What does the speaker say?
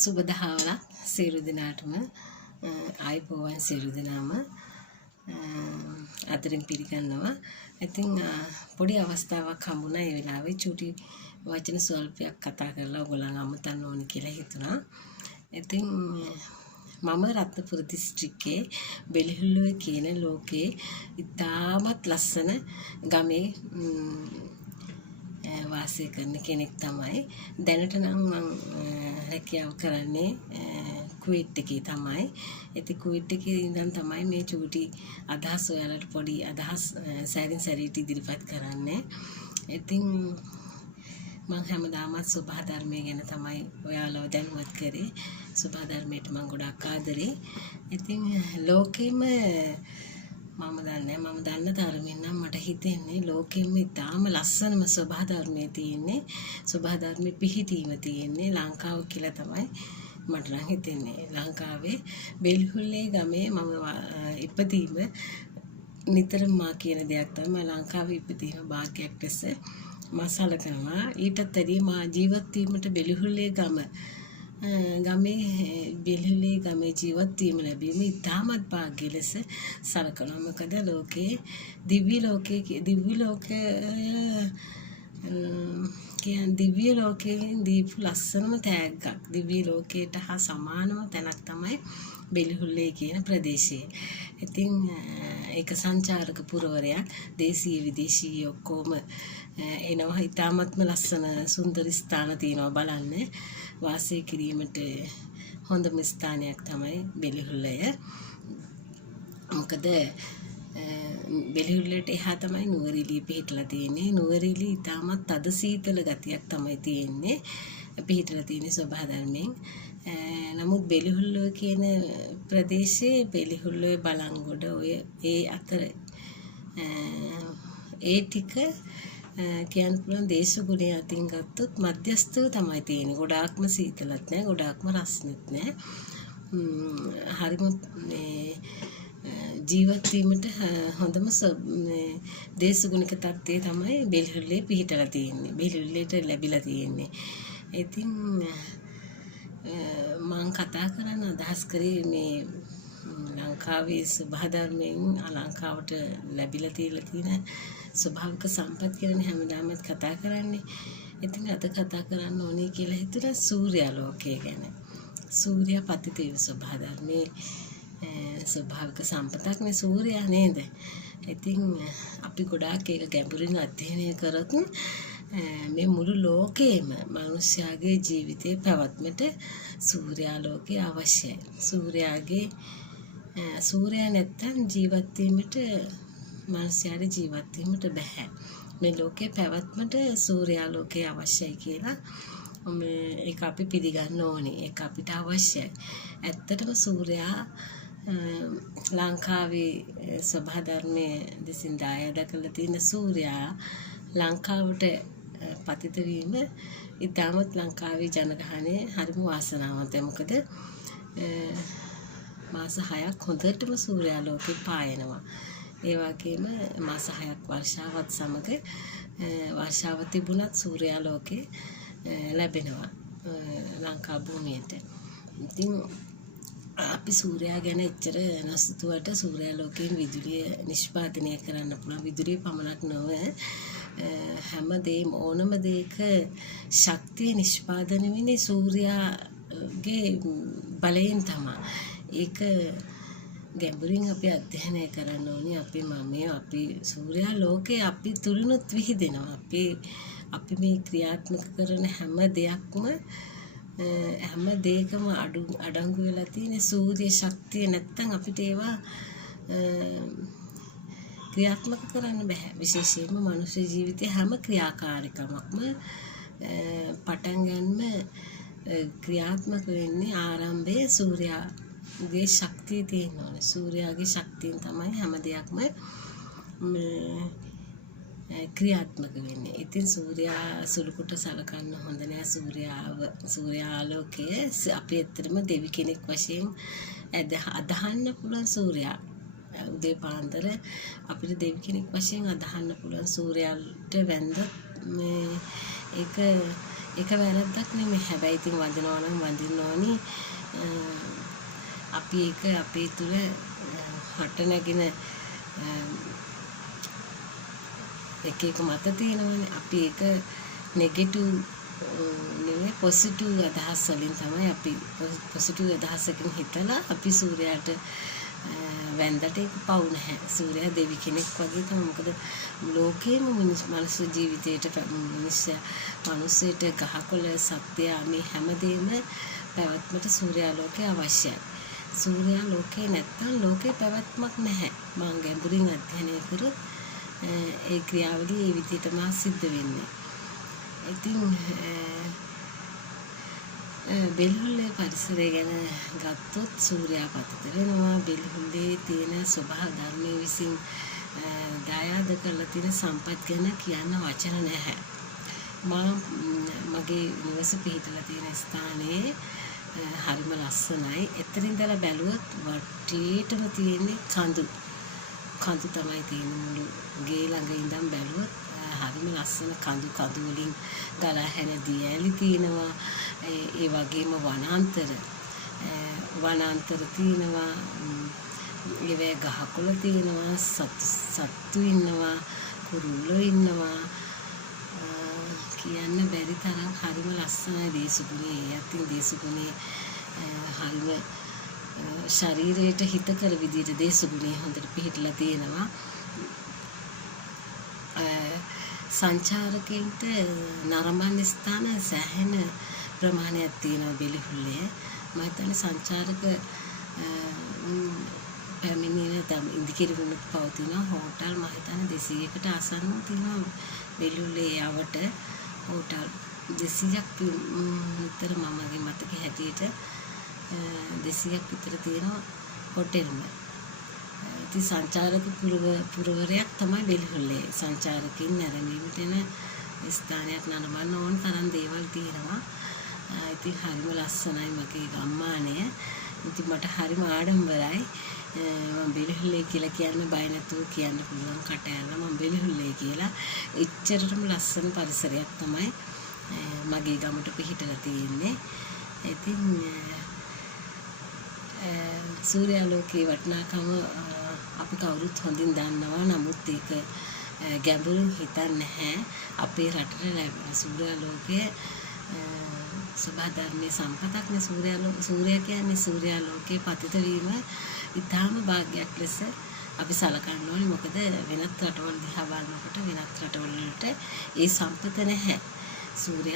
සුබ දහවලක් සියලු දෙනාටම ආයුබෝවන් සියලු දෙනාම අතරින් පිළිගන්නවා. ඉතින් පොඩි අවස්ථාවක් හම්බුණා ඒ වෙලාවේ චූටි වචන ස්වල්පයක් කතා කරලා ඔයගොල්ලන් අමතන්න ඕනි කියලා හිතුණා. ඉතින් මම රත්නපුර දිස්ත්‍රික්කයේ බෙලිහුල්ලුවේ කියන ලෝකේ ඉතාමත් ලස්සන ගමේ වාසය කරන කෙනෙක් තමයි. දැනට නම් මම රැකියාව කරන්නේ කුවේට් එකේ තමයි. ඉතින් කුවේට් එකේ ඉඳන් තමයි මේ චූටි අදහස් ඔයාලට පොඩි අදහස් සැරින් සැරේට ඉදිරිපත් කරන්නේ. ඉතින් මම හැමදාමත් සුභා ධර්මයේ ගැන තමයි ඔයාලව දැනුවත් කරේ. සුභා ධර්මයට මම ගොඩක් ආදරේ. ඉතින් ලෝකෙම මම දන්න ධර්මයෙන් නම් මට හිතෙන්නේ ලෝකෙම ඉතාම ලස්සනම සුභා ධර්මයේ තියෙන්නේ. සුභා ධර්මයේ පිහිටීම තියෙන්නේ ලංකාව කියලා තමයි මට නම් හිතෙන්නේ. ලංකාවේ බෙලිහුල්ලේ ගමේ මම ඉපදීම නිතරම මා කියන දෙයක් තමයි ලංකාවේ ඉපදීම භාග්‍යයක් ලෙස මම සලකනවා. ඊටත් වැඩිය මා ජීවත් වීමට බෙලිහුල්ලේ ගමේ ජීවත් වීම ලැබීම ඉතාමත් භාග්‍ය ලෙස සලකනවා. මොකද ලෝකේ දිව්‍ය ලෝකයෙන් දීපු ලස්සනම තෑග්ගක් දිව්‍ය ලෝකයට හා සමානම තැනක් තමයි බෙලිහුල්ලේ කියන ප්‍රදේශය. ඉතින් ඒක සංචාරක පුරවරයක් දේශීය විදේශීය ඔක්කොම එනවා. ඉතාමත්ම ලස්සන සුන්දර ස්ථාන තියෙනවා බලන්න. වාසය කිරීමට හොඳම ස්ථානයක් තමයි බෙලිහුල්ලය. මොකද බෙලිහුල්ලට එහා තමයි නුවරඑළිය පිහිටලා තියෙන්නේ. නුවරඑළිය ඉතාමත් තද සීතල ගතියක් තමයි තියෙන්නේ. පිහිටලා තියෙන්නේ සෝභා ධර්මයෙන්. නමුත් බෙලිහුල්ලුව කියන ප්‍රදේශයේ බෙලිහුල්ලුවේ බලංගොඩ ඔය ඒ අතර ඒ ටික කියන්න පුළුවන් දේශගුණය අතින් ගත්තොත් මධ්‍යස්ථව තමයි තියෙන්නේ. ගොඩාක්ම සීතලත් නැහැ, ගොඩාක්ම රස්නෙත් නැහැ. හරිම ජීවත් වීමට හොඳම දේශගුණික තත්ත්වය තමයි බෙලිහුල්ලේ පිහිටලා තියෙන්නේ. බෙලිහුල්ලේට ලැබිලා තියෙන්නේ. ඉතින් මම කතා කරන්න අදහස් කරේ මේ ලංකාවේ සුභා ධර්මයෙන් ලංකාවට ලැබිලා තියෙන ස්වභාවික සම්පත් ගැන හැමදාමත් කතා කරන්නේ. ඉතින් අද කතා කරන්න ඕනේ කියලා හිතුණා සූර්යාලෝකය ගැන. සූර්යා පතිතේව සුභා ධර්මයේ ස්වභාවික සම්පතක් නේ සූර්යා නේද? ඉතින් අපි ගොඩාක් ඒක ගැඹුරින් අධ්‍යයනය කරොත් මේ මුළු ලෝකෙම මිනිස්යාගේ ජීවිතේ පැවැත්මට සූර්යාලෝකය අවශ්‍යයි. සූර්යා නැත්තම් ජීවත් වීමට මිනිස්යාට ජීවත් වීමට බෑ. මේ ලෝකේ පැවැත්මට සූර්යාලෝකය අවශ්‍යයි කියලා ඒක අපි පිළිගන්න ඕනේ. ඒක අපිට අවශ්‍යයි. ඇත්තටම සූර්යා ලංකාවේ සෝභා ධර්මයේ දෙසින් දායාද කරලා තියෙන සූර්යා ලංකාවට පතිත වීම ඉතාමත් ලංකාවේ ජනගහනය හරිම වාසනාවන්තයි. මොකද මාස 6ක් හොඳටම සූර්යාලෝකේ පායනවා. ඒ වගේම මාස 6ක් වර්ෂාවත් සමග වර්ෂාව තිබුණත් සූර්යාලෝකේ ලැබෙනවා ලංකා භූමියට. ඉතින් අපි සූර්යා ගැන එච්චර නොසිතුවට සූර්යාලෝකයෙන් විදුලිය නිෂ්පාදනය කරන්න පුළුවන්. විදුලිය පමණක් නොව හැමදේම ඕනම දෙයක ශක්තිය නිෂ්පාදනය වෙන්නේ සූර්යාගේ බලයෙන් තමයි. ඒක ගැඹුරින් අපි අධ්‍යයනය කරන්න ඕනේ. අපි සූර්යාලෝකයේ අපි තුලිනුත් විහිදෙනවා. අපි මේ ක්‍රියාත්මක කරන හැම දෙයකම අඩංගු වෙලා තියෙන සූර්ය ශක්තිය. නැත්තම් අපිට ඒවා ක්‍රියාත්මක කරන්න බෑ. විශේෂයෙන්ම මනුෂ්‍ය ජීවිතයේ හැම ක්‍රියාකාරකමක්ම පටන් ගන්න ක්‍රියාත්මක වෙන්නේ ආරම්භයේ සූර්යාගේ ශක්තිය තියෙනවනේ. සූර්යාගේ ශක්තියෙන් තමයි හැම දෙයක්ම ක්‍රියාත්මක වෙන්නේ. ඉතින් සූර්යා සුළුකොට සලකන්න හොඳ නෑ. සූර්යාලෝකය අපි ඇත්තටම දෙවි කෙනෙක් වශයෙන් අදහන්න පුළුවන්. සූර්යා උදේ පාන්දර අපිට දෙවි කෙනෙක් වශයෙන් අදහන්න පුළුවන්. සූර්යාට වැඳ ඒක ඒක වැරද්දක් නෙමෙයි. හැබැයි ඉතින් වදිනවා නම් වදින්න ඕනි. අපි ඒක අපේ තුල හට නැගෙන එක මත තියෙනවානේ. අපි ඒක නෙගටිව් නෙමෙයි පොසිටිව් අදහස් වලින් තමයි අපි පොසිටිව් අදහසකින් හිතලා අපි සූර්යයාට වැන්දට ඒක පවු නැහැ. සූර්යයා දෙවි කෙනෙක් වගේ තමයි. මොකද ලෝකේම මනුස්ස ජීවිතේට මිනිස්සෙට ගහකොළ සත්‍ය මේ හැමදේම පැවැත්මට සූර්යාලෝකය අවශ්‍යයි. සූර්යාලෝකේ නැත්තම් ලෝකේ පැවැත්මක් නැහැ. මම ගැඹුරින් අධ්‍යයනය කරොත් ඒ ක්‍රියාවලිය ඒ විදිහටම සිද්ධ වෙන්නේ. ඉතින් බෙල්හුල්ලේ පරිසරය ගැන ගත්තොත් සූර්යයා පතිත වෙනවා. බෙල්හුල්ලේ තියෙන ස්වභාව ධර්මයේ විසින් දායාද කරලා තියෙන සම්පත් ගැන කියන්න වචන නැහැ. මගේ නිවස පිහිටලා තියෙන ස්ථානයේ හරිම ලස්සනයි. එතන ඉඳලා බැලුවොත් වටේටම තියෙන්නේ කඳු තමයි තියෙන්නේ. මුළු ගේ ළඟ ඉඳන් බැලුවොත් හරිම ලස්සන කඳු වලින් ගලා හැන දියැලි තියෙනවා. ඒ වගේම වනාන්තර තියෙනවා. ඒවේ ගහකොළ තියෙනවා. සත්තු ඉන්නවා. කුරුල්ලෝ ඉන්නවා. කියන්න බැරි තරම් හරිම ලස්සනයි දේශගුණේ. යතින් දේශගුණේ හරිම ශරීරයට හිතකර විදිහට දේශගුණේ හොඳට පිහිටලා තියෙනවා. සංචාරකයන්ට නරඹන ස්ථාන සෑහෙන ප්‍රමාණයක් තියෙනවා බෙලිහුල්ලේ. මම හිතන්නේ සංචාරක පැමිණෙන ඉදිකිරුණුත් පවතින හෝටල් මම හිතන්නේ 200කට ආසන්නව තියෙනවා බෙලිහුල්ලේ යවට. හෝටල් 200ක් විතර මමගේ මතක හැටියට 200ක් විතර තියෙනවා හෝටල්ම. ඉතින් සංචාරක පුරවරයක් තමයි බෙලිහුල්ලේ. සංචාරකින් නැරඹීමට එන ස්ථානයක් නරඹන්න ඕන තරම් දේවල් තියෙනවා. ඉතින් හරිම ලස්සනයි මගේ ගම්මානය. ඉතින් මට හරිම ආඩම්බරයි. මම බෙලිහුල්ලේ කියලා කියන්න බය නැතුව කියන්න පුළුවන් කටයල්ල මම බෙලිහුල්ලේ කියලා. එච්චරටම ලස්සන පරිසරයක් තමයි මගේ ගමට පිහිටලා තියෙන්නේ. ඉතින් සූර්යාලෝකයේ වටිනාකම අපි කවුරුත් හොඳින් දන්නවා. නමුත් ඒක ගැඹුරින් හිතන්නේ නැහැ. අපේ රටට ලැබෙන සූර්යාලෝකය සබහා ධර්මයේ සම්පතක්නේ. සූර්යයා කියන්නේ සූර්යාලෝකයේ පතිත වීම ඉතාම භාග්‍යයක් ලෙස අපි සලකන්න ඕනේ. මොකද වෙනත් රටවල් දිහා බලනකොට වෙනත් රටවල් වලට ඒ සම්පත නැහැ. සූර්ය